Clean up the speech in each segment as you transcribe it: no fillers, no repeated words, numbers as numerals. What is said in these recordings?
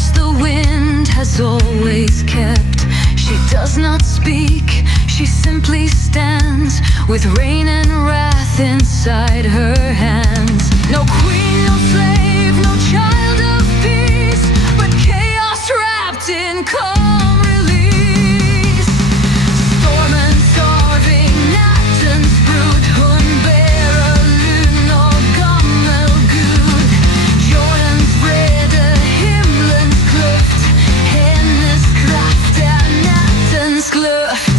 course the wind has always kept. She does not speak, she simply stands with rain and wrath inside her hands. No queen, no slave, no child of peace, but chaos wrapped in calm release. Storm and starving, nattens brud, hun bærer lyn og gammel gud. Jordens vrede, himmelens kløft, hennes kraft nattens kløft.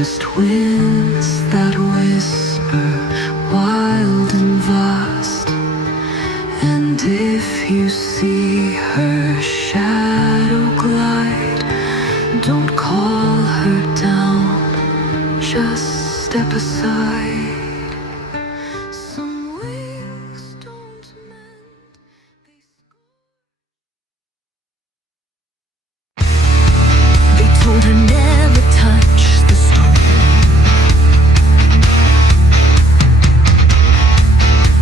just winds that whisper, wild and vast. And if you see her shadow glide, don't call her down, just step aside. Some wings don't mend, they told her never touch the stone,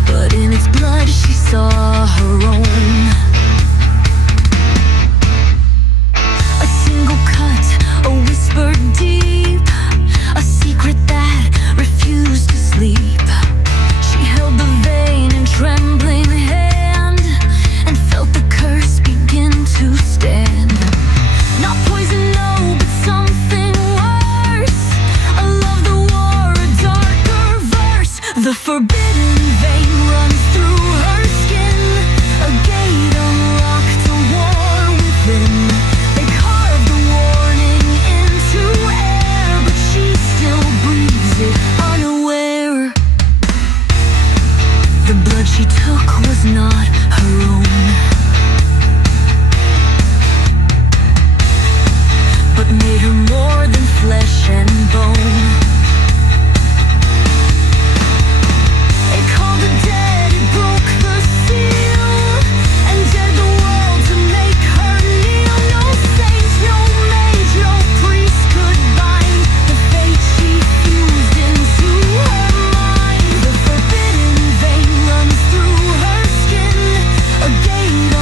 but in its blood she saw her own. A single cut, a whisper deep, a secret that refused to sleep. She held the vein in trembling hand and felt the curse begin to stand. Not poison, no, but something worse. A love that wore a darker verse. The forbidden vein runs through her skin, a gate unlocked, a war within. They carved the warning into air, but she still breathes it unaware. The blood she took was not her own, but made her more than flesh and bone. It called the dead, it broke the seal, and dared the world to make her kneel. No saint, no mage, no priest could bind the fate she fused into her mind. The forbidden vein runs through her skin, a gate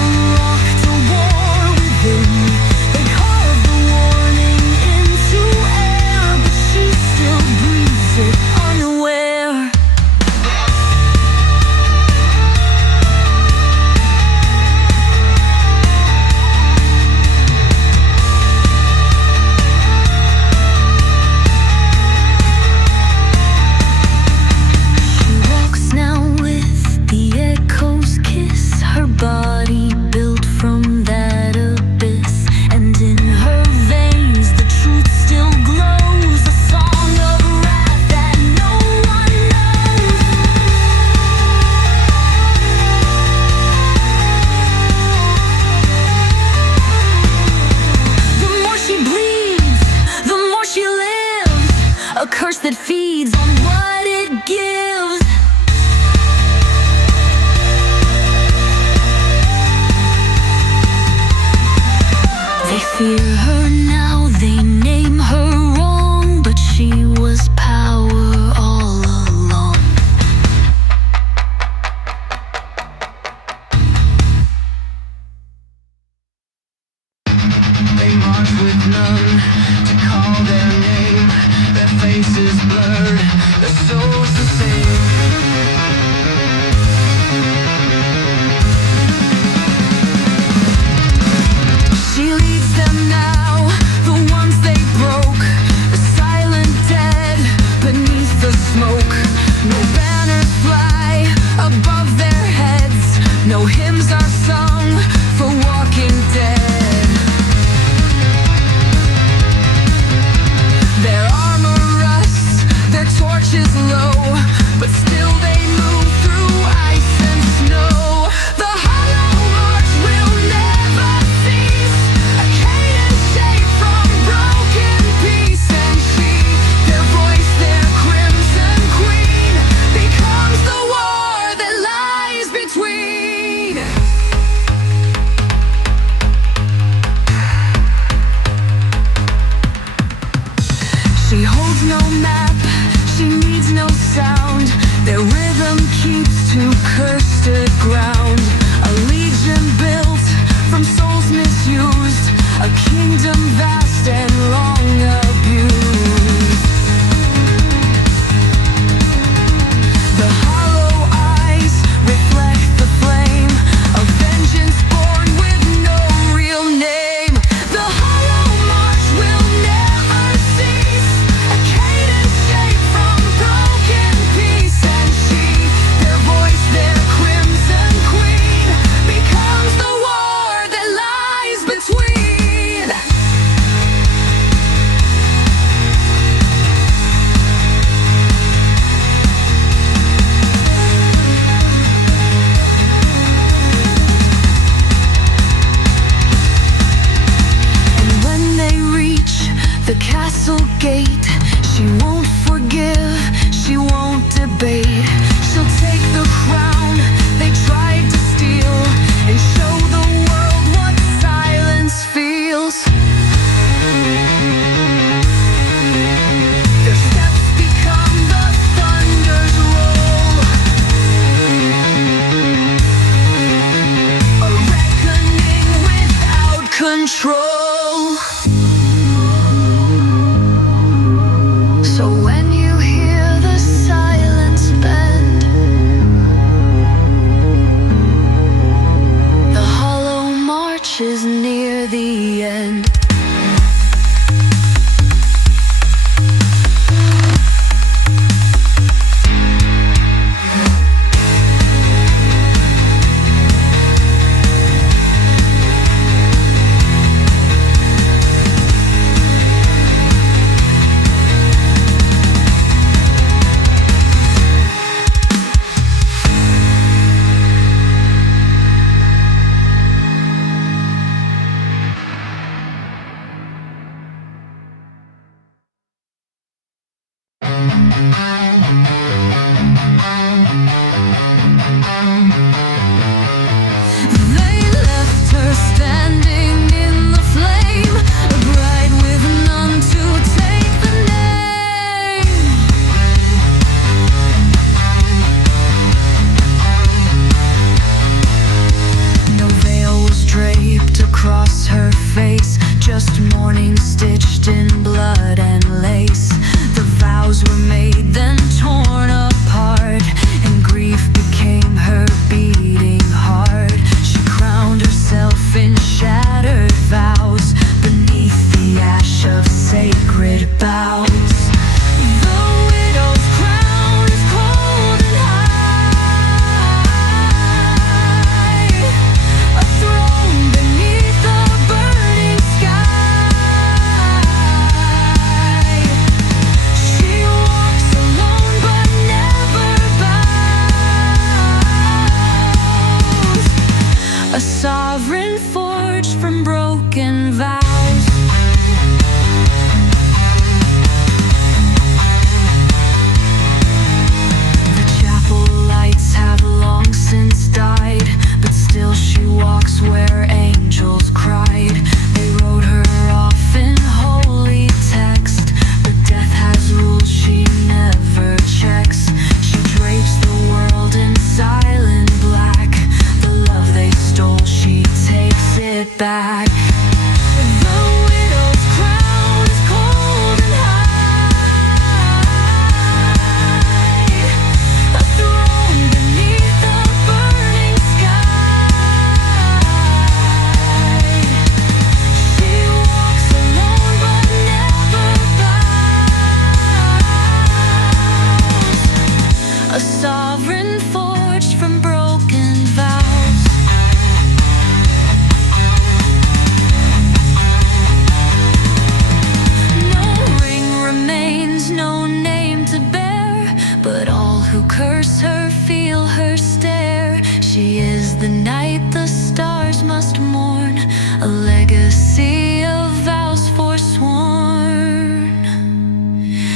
She is the night the stars must mourn, a legacy of vows forsworn.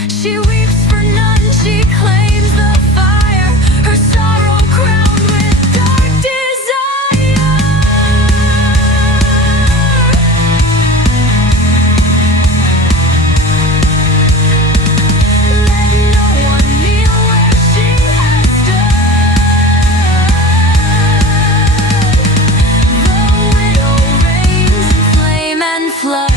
She weeps for none, she claims the fire, her sorrow crowned with dark desire. Let no one kneel where she has stood. The widow reigns in flame and flood.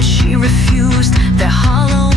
She refused their hollow